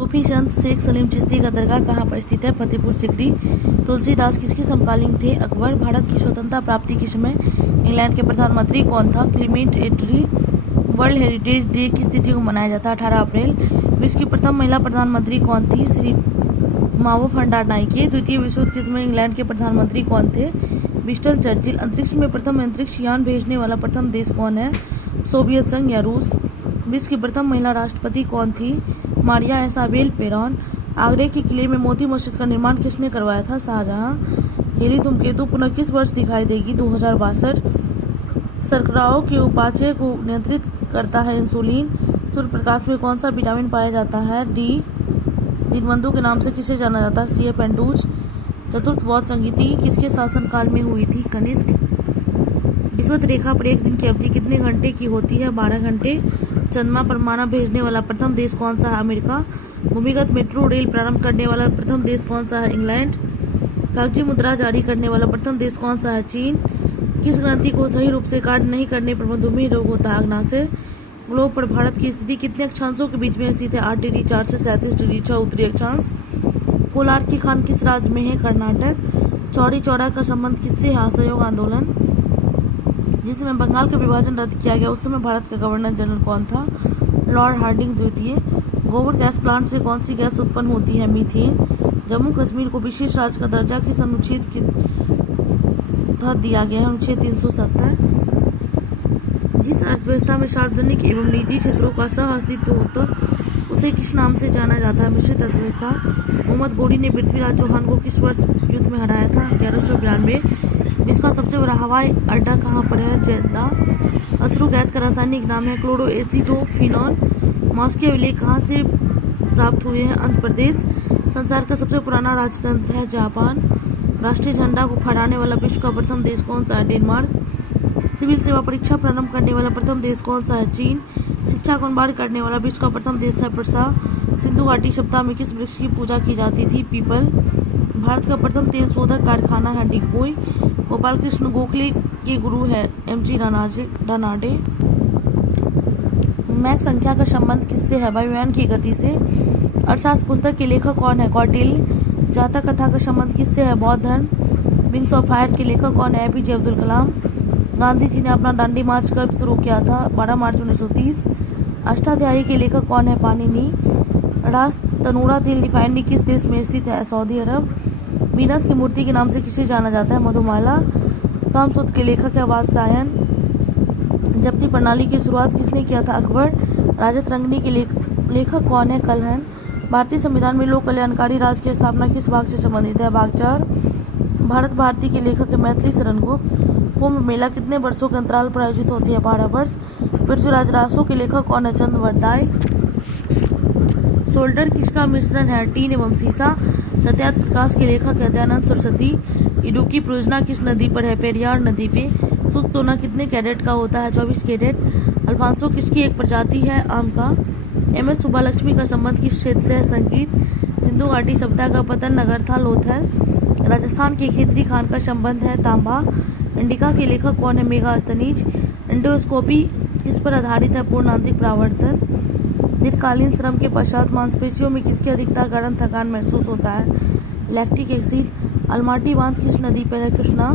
सूफी संत शेख सलीम चिश्ती का दरगाह कहाँ पर स्थित है? फतेहपुर सिकरी। तुलसीदास किसके समकालीन थे? अकबर। भारत की स्वतंत्रता प्राप्ति के समय इंग्लैंड के प्रधानमंत्री कौन था? क्लीमेंट एटली। वर्ल्ड हेरिटेज डे किस तिथि को मनाया जाता है? 18 अप्रैल। विश्व की प्रथम महिला प्रधानमंत्री कौन थी? श्री मावो फंडारनाइके। द्वितीय विश्व युद्ध के समय इंग्लैंड के प्रधानमंत्री कौन थे? Winston Churchill. अंतरिक्ष में प्रथम अंतरिक्ष यान भेजने वाला प्रथम देश कौन है? सोवियत संघ या रूस। विश्व की प्रथम महिला राष्ट्रपति कौन थी? Maria Isabel Peron. आगरे के किले में मोती मस्जिद का निर्माण किसने करवाया था? शाहजहां। हेली धूमकेतु पुनः किस वर्ष दिखाई देगी? 2062। शर्कराओं के उपापचय को नियंत्रित करता है इंसुलिन। सूर्य प्रकाश में कौन सा विटामिन पाया जाता है? डी। दीनबंधु के नाम से किसे जाना जाता है? सी पेंडूज। चतुर्थ बौद्ध संगीति किसके शासनकाल में हुई थी? कनिष्क। विषुवत रेखा पर एक दिन की अवधि कितने घंटे की होती है? 12 घंटे। चंद्रमा पर मानव भेजने वाला प्रथम देश कौन सा है? अमेरिका। भूमिगत मेट्रो रेल प्रारंभ करने वाला प्रथम देश कौन सा है? इंग्लैंड। कागजी मुद्रा जारी करने वाला प्रथम देश कौन सा है? चीन। किस ग्रंथि को सही रूप से कार्य नहीं करने पर मधुमेह रोग होता है? अग्नाशय। ग्लोब पर भारत की स्थिति कितने अक्षांशों के बीच में स्थित है? 8 डिग्री 4 से 37 डिग्री 6 उत्तरी अक्षांश। कोलार की खान किस राज्य में है? कर्नाटक। चौरी चौरा का संबंध किससे है? असहयोग आंदोलन। जिस समय बंगाल का विभाजन रद्द किया गया उस समय भारत का गवर्नर जनरल कौन था? लॉर्ड हार्डिंग द्वितीय। गोबर गैस प्लांट से कौन सी गैस उत्पन्न होती है? मीथेन। जम्मू कश्मीर को विशेष राज्य का दर्जा किस अनुच्छेद के तहत दिया गया है? अनुच्छेद 370। जिस अर्थव्यवस्था में सार्वजनिक एवं निजी क्षेत्रों का सह अस्तित्व होता उसे किस नाम से जाना जाता है? मिश्रित अर्थव्यवस्था। मोहम्मद घोरी ने पृथ्वीराज चौहान को किस वर्ष युद्ध में हराया था? 1192। विश्व का सबसे बड़ा हवाई अड्डा कहाँ पर है? जेद्दा। अश्रु गैस का रासायनिक नाम है क्लोरोएसिटोफिनॉल। मॉस के अभिलेख कहाँ से प्राप्त हुए हैं? आंध्र प्रदेश। संसार का सबसे पुराना राजतंत्र है जापान। राष्ट्रीय झंडा को फहराने वाला विश्व का प्रथम देश कौन सा है? डेनमार्क। सिविल सेवा परीक्षा प्रारंभ करने वाला प्रथम देश कौन सा है? चीन। शिक्षा को अनिवार्य करने वाला विश्व का प्रथम देश है प्रसा। सिंधु घाटी सप्ताह में किस वृक्ष की पूजा की जाती थी? पीपल। भारत का प्रथम तेल शोधक कारखाना है डिगबोई। गोपाल कृष्ण गोखले के गुरु है एम.जी. रानाडे। मैक संख्या का संबंध किससे है? वायुयान की गति से। अर्थशास्त्र पुस्तक के लेखक कौन है? कौटिल्य। जातक कथा का संबंध किससे है? बौद्ध धर्म। विंग्स ऑफ फायर के लेखक कौन है? एपीजे अब्दुल कलाम। गांधी जी ने अपना दांडी मार्च कब शुरू किया था? 12 मार्च 1930। अष्टाध्यायी के लेखक कौन है? पाणिनि। रास तनूरा तेल रिफाइनरी किस देश में स्थित है? सऊदी अरब। वीनस की मूर्ति के नाम से किसे जाना जाता है? मधुमाला। कामसूत्र के लेखक है वात्स्यायन। जब्ती प्रणाली की शुरुआत किसने किया था? अकबर। राजत रंगनी के लेखक कौन है? कलहन। भारतीय संविधान में लोक कल्याणकारी राज्य की स्थापना किस भाग से संबंधित है? भाग 4। भारत भारती के लेखक है मैथिली शरण गुप्त। कुंभ मेला कितने वर्षों के अंतराल पर आयोजित होती है? 12 वर्ष। पृथ्वीराज रासो के लेखक कौन है? चंद्रवरदाय। सोल्डर किसका मिश्रण है? टीन एवं सीसा। सत्यार्थ प्रकाश के लेखक है दयानंद सरस्वती। इडुक्की परियोजना किस नदी पर है? पेरियार नदी पे। शुद्ध सोना कितने कैरेट का होता है? 24 कैरेट। अल्फांसो किसकी एक प्रजाति है? आम का। एम.एस. सुब्बालक्ष्मी का संबंध किस क्षेत्र से है? संगीत। सिंधु घाटी सभ्यता का पतन नगर था? लोथल। राजस्थान के खेतरी खान का संबंध है? तांबा। इंडिका के लेखक कौन है? मेगास्थनीज। एंडोस्कोपी किस पर आधारित है? पूर्ण आंतरिक परावर्तन। दीर्घकालीन श्रम के पश्चात मांसपेशियों में किसकी अधिकता कारण थकान महसूस होता है? Lactic acid. अलमाटी बांध किस नदी पर है? कृष्णा।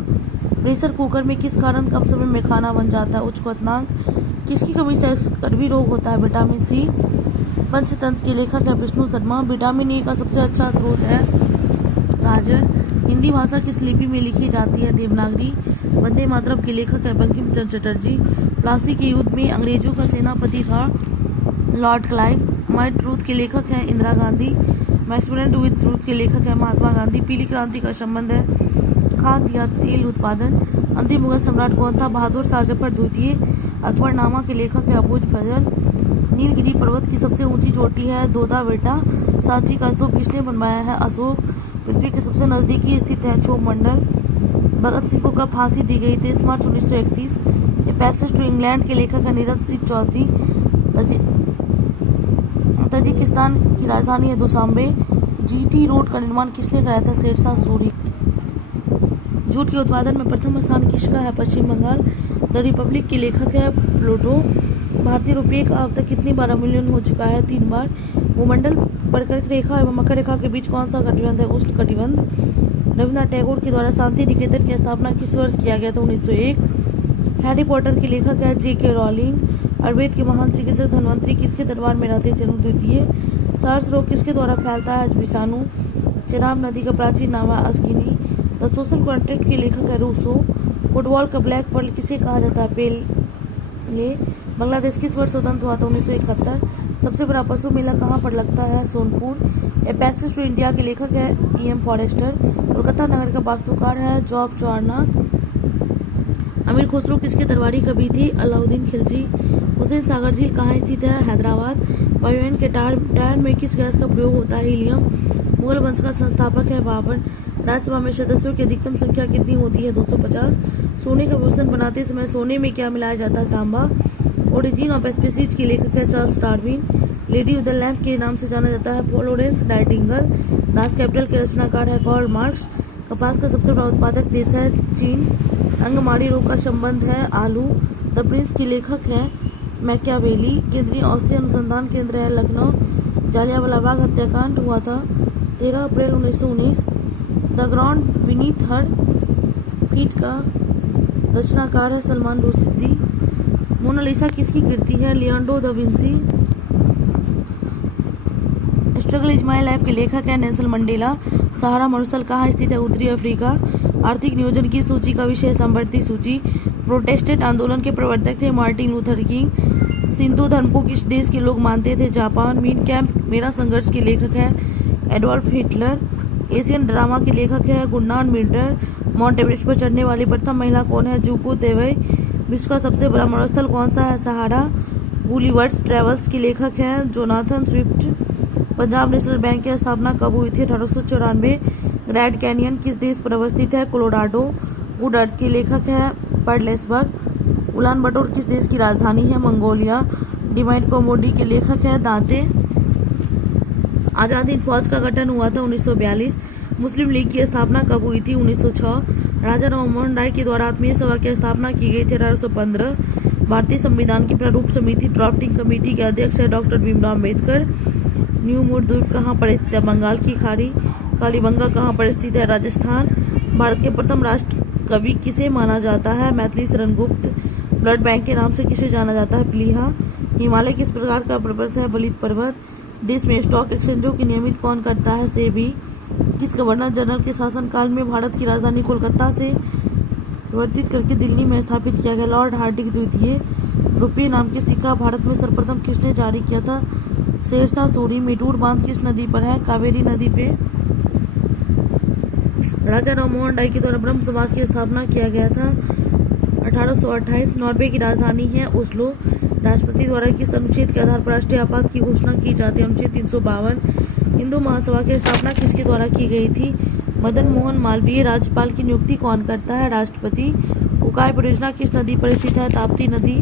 प्रेशर कुकर में किस कारण कम समय में खाना बन जाता है? उच्च क्वथनांक। किसकी कमी से स्कर्वी रोग होता है? Vitamin C. पंचतंत्र के लेखक है विष्णु शर्मा। विटामिन ए का सबसे अच्छा स्रोत है गाजर। हिंदी भाषा किस लिपि में लिखी जाती है? देवनागरी। वंदे मातरम के लेखक है बंकिम चंद्र चटर्जी। प्लासी के युद्ध में अंग्रेजों का सेनापति था लॉर्ड क्लाइव। माई ट्रूथ के लेखक हैं Indira Gandhi. Maxwell with truth के लेखक है महात्मा गांधी। पीली क्रांति का संबंध है खाद्य या तेल उत्पादन। अंतिम मुगल सम्राट कौन था? बहादुर शाह जफर द्वितीय। अकबरनामा के लेखक है अबूज फजल। नीलगिरी पर्वत की सबसे ऊंची चोटी है दोदा बेटा। सांची का स्तूप किसने बनवाया है? अशोक। पृथ्वी के सबसे नजदीकी स्थित है क्षोभ मंडल। भगत सिंह को कब फांसी दी गई? 23 मार्च 1931। पैसेज टू इंग्लैंड के लेखक है नीरज सिंह चौधरी। तजिकिस्तान की राजधानी है दुशांबे। जीटी रोड का निर्माण किसने कराया था? शेरशाह सूरी। जूट के उत्पादन में प्रथम स्थान किसका है? पश्चिम बंगाल। द रिपब्लिक के लेखक है प्लूटो। भारतीय रुपये का अब तक कितनी बार अवमूल्यन हो चुका है? 3 बार। भूमंडल परकर्क रेखा एवं मकर रेखा के बीच कौन सा कटिबंध है? उष्ण कटिबंध। रविन्द्रनाथ टैगोर के द्वारा शांति निकेतन की स्थापना किस वर्ष किया गया था? 1901। हैरी पॉटर की लेखक है J.K. रॉलिंग। आयुर्वेद के महान चिकित्सक धन्वंतरी किसके दरबार में रहते? चनु द्वितीय। सार्स रोग किसके द्वारा फैलता है? विषाणु। चेनाब नदी का प्राचीन नाम है अस्किनी। द सोशल कॉन्ट्रैक्ट के लेखक है रूसो। फुटबॉल का ब्लैक पर्ल किसे कहा जाता है? पेले। बांग्लादेश किस वर्ष स्वतंत्र हुआ था? 1971। सबसे बड़ा पशु मेला कहाँ पर लगता है? Sonpur. A passage to India के लेखक है E.M. फॉरेस्टर। कोलकाता नगर का वास्तुकार है जॉर्ज चौरनाथ। अमीर खुसरो किसके दरबारी कवि थे? अलाउद्दीन खिलजी। हुसैन सागर झील कहाँ स्थित है? हैदराबाद। वायुयान के टायर में किस गैस का प्रयोग होता है? हीलियम। मुगल वंश का संस्थापक है बाबर। राज्यसभा में सदस्यों की अधिकतम संख्या कितनी होती है? 250। सोने का भूषण बनाते समय सोने में क्या मिलाया जाता है? तांबा। ओरिजिन ऑफ स्पीसीज के लेखक है Charles Darwin. Lady with the lamp के नाम से जाना जाता है फ्लोरेंस नाइटिंगेल। दास कैपिटल के रचनाकार है कार्ल मार्क्स। कपास का सबसे बड़ा उत्पादक देश है चीन। अंगमारी रोग का संबंध है आलू। द प्रिंस के लेखक है मैकियावेली। केंद्रीय औषधि अनुसंधान केंद्र है लखनऊ। जालियांवाला बाग हत्याकांड हुआ था 13 अप्रैल 1919। The ground beneath her feet का रचनाकार है सलमान रुश्दी। मोनालिसा किसकी कृति है? Leonardo da Vinci. Struggle is my life के लेखक है नेल्सन मंडेला। सहारा मरुस्थल कहाँ स्थित है? उत्तरी अफ्रीका। आर्थिक नियोजन की सूची का विषय समवर्ती सूची। प्रोटेस्टेंट आंदोलन के प्रवर्तक थे मार्टिन लूथर किंग। सिंधु धर्म को किस देश के लोग मानते थे? जापान। मीन कैंप मेरा संघर्ष के लेखक है एडोल्फ हिटलर। एशियन ड्रामा के लेखक है गुन्नान मिल्डर। माउंट एवरेस्ट पर चढ़ने वाली प्रथम महिला कौन है? जुको तेवई। विश्व का सबसे बड़ा मरुस्थल कौन सा है? सहारा। गुलिवर्स ट्रेवल्स के लेखक हैं Jonathan Swift. Punjab national bank की स्थापना कब हुई थी? 1894। ग्रैंड कैनियन किस देश पर अवस्थित है? कोलोराडो। गुड अर्थ के लेखक है पर्लेसबर्ग। उलान बटोर किस देश की राजधानी है? मंगोलिया। डिवाइन कॉमोडी के लेखक है दांते। आजाद हिंद फौज का गठन हुआ था 1942। मुस्लिम लीग की स्थापना कब हुई थी? 1906। राजा राममोहन राय के द्वारा आत्मीय सभा की स्थापना की गई थी 1815। भारतीय संविधान की प्रारूप समिति ड्राफ्टिंग कमेटी के अध्यक्ष है डॉक्टर भीमराव अम्बेडकर। न्यू मूर द्वीप कहाँ पर स्थित है? बंगाल की खाड़ी। कालीबंगा कहाँ पर स्थित है? राजस्थान। भारत के प्रथम राष्ट्र कवि किसे माना जाता है? मैथिली शरण गुप्त। ब्लड बैंक के नाम से किसे जाना जाता है? प्लीहा। हिमालय किस प्रकार का पर्वत है? बलित पर्वत। देश में स्टॉक एक्सचेंजों की नियमित कौन करता है? सेबी। किस गवर्नर जनरल के शासनकाल में भारत की राजधानी कोलकाता से परिवर्तित करके दिल्ली में स्थापित किया गया? लॉर्ड हार्डिंग द्वितीय। रुपये नाम के सिक्का भारत में सर्वप्रथम किसने जारी किया था? शेरशाह सूरी। मेटूर बांध किस नदी पर है? कावेरी नदी पे। राजा राममोहन राय के द्वारा ब्रह्म समाज की स्थापना किया गया था 1828। नॉर्वे की राजधानी है ओस्लो। राष्ट्रपति द्वारा किस अनुच्छेद के आधार पर राष्ट्रीय आपात की घोषणा की जाती है? अनुच्छेद 352। हिंदू महासभा की स्थापना किसके द्वारा की गई थी? मदन मोहन मालवीय। राज्यपाल की नियुक्ति कौन करता है? राष्ट्रपति। उकाई परियोजना किस नदी पर स्थित है? ताप्ती नदी।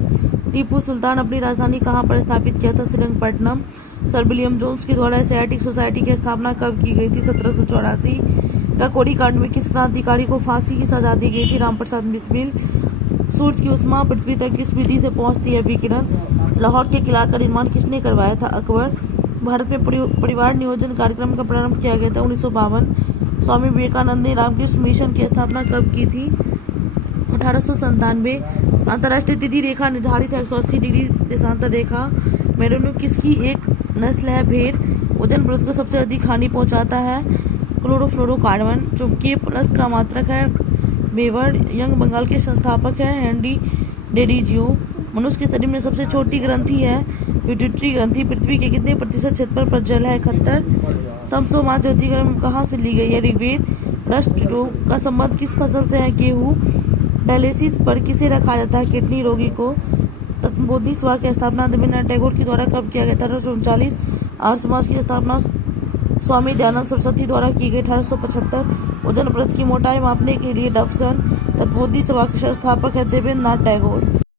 टीपू सुल्तान अपनी राजधानी कहाँ पर स्थापित किया था? श्रीरंगपट्टनम। सर विलियम जोन्स के द्वारा एशियाटिक सोसाइटी की स्थापना कब की गई थी? 1784। काकोरी कांड में किस क्रांतिकारी को फांसी की सजा दी गई थी? रामप्रसाद बिस्मिल। सूरज की उष्मा पृथ्वी तक किस विधि से पहुंचती है? विकिरण। लाहौर के किला का निर्माण किसने करवाया था? अकबर। भारत में परिवार नियोजन कार्यक्रम का प्रारंभ किया गया था 1952। स्वामी विवेकानंद ने रामकृष्ण मिशन की स्थापना कब की थी? 1897। अंतर्राष्ट्रीय तिथि रेखा निर्धारित है 180 डिग्री देशांतर रेखा। मेडोनो किसकी एक नस्ल है? भेड़। ओजोन परत को सबसे अधिक हानि पहुंचाता है क्लोरोफ्लोरोकार्बन। चुंबकीय प्लस का मात्रक है वेबर। यंग बंगाल के संस्थापक है हेनरी डेरिजियो। मनुष्य के शरीर में सबसे छोटी ग्रंथि है पिट्यूटरी ग्रंथि। पृथ्वी के कितने प्रतिशत क्षेत्रफल पर जल है? 71। तमसोमा ज्योतिर्गमन कहाँ से ली गई है? ऋग्वेद। रस्ट रोग का संबंध किस फसल से है? गेहूँ। डायलिसिस पर किसे रखा जाता है? किडनी रोगी को। तत्वबोधि सभा की स्थापना रविन्द्रनाथ टैगोर के द्वारा कब किया गया था? 1839। आर्य समाज की स्थापना स्वामी दयानंद सरस्वती द्वारा की गई 1875। ओजोन परत की मोटाई मापने के लिए डफसन। तत्वबोधि सभा के संस्थापक है देवेंद्र नाथ टैगोर।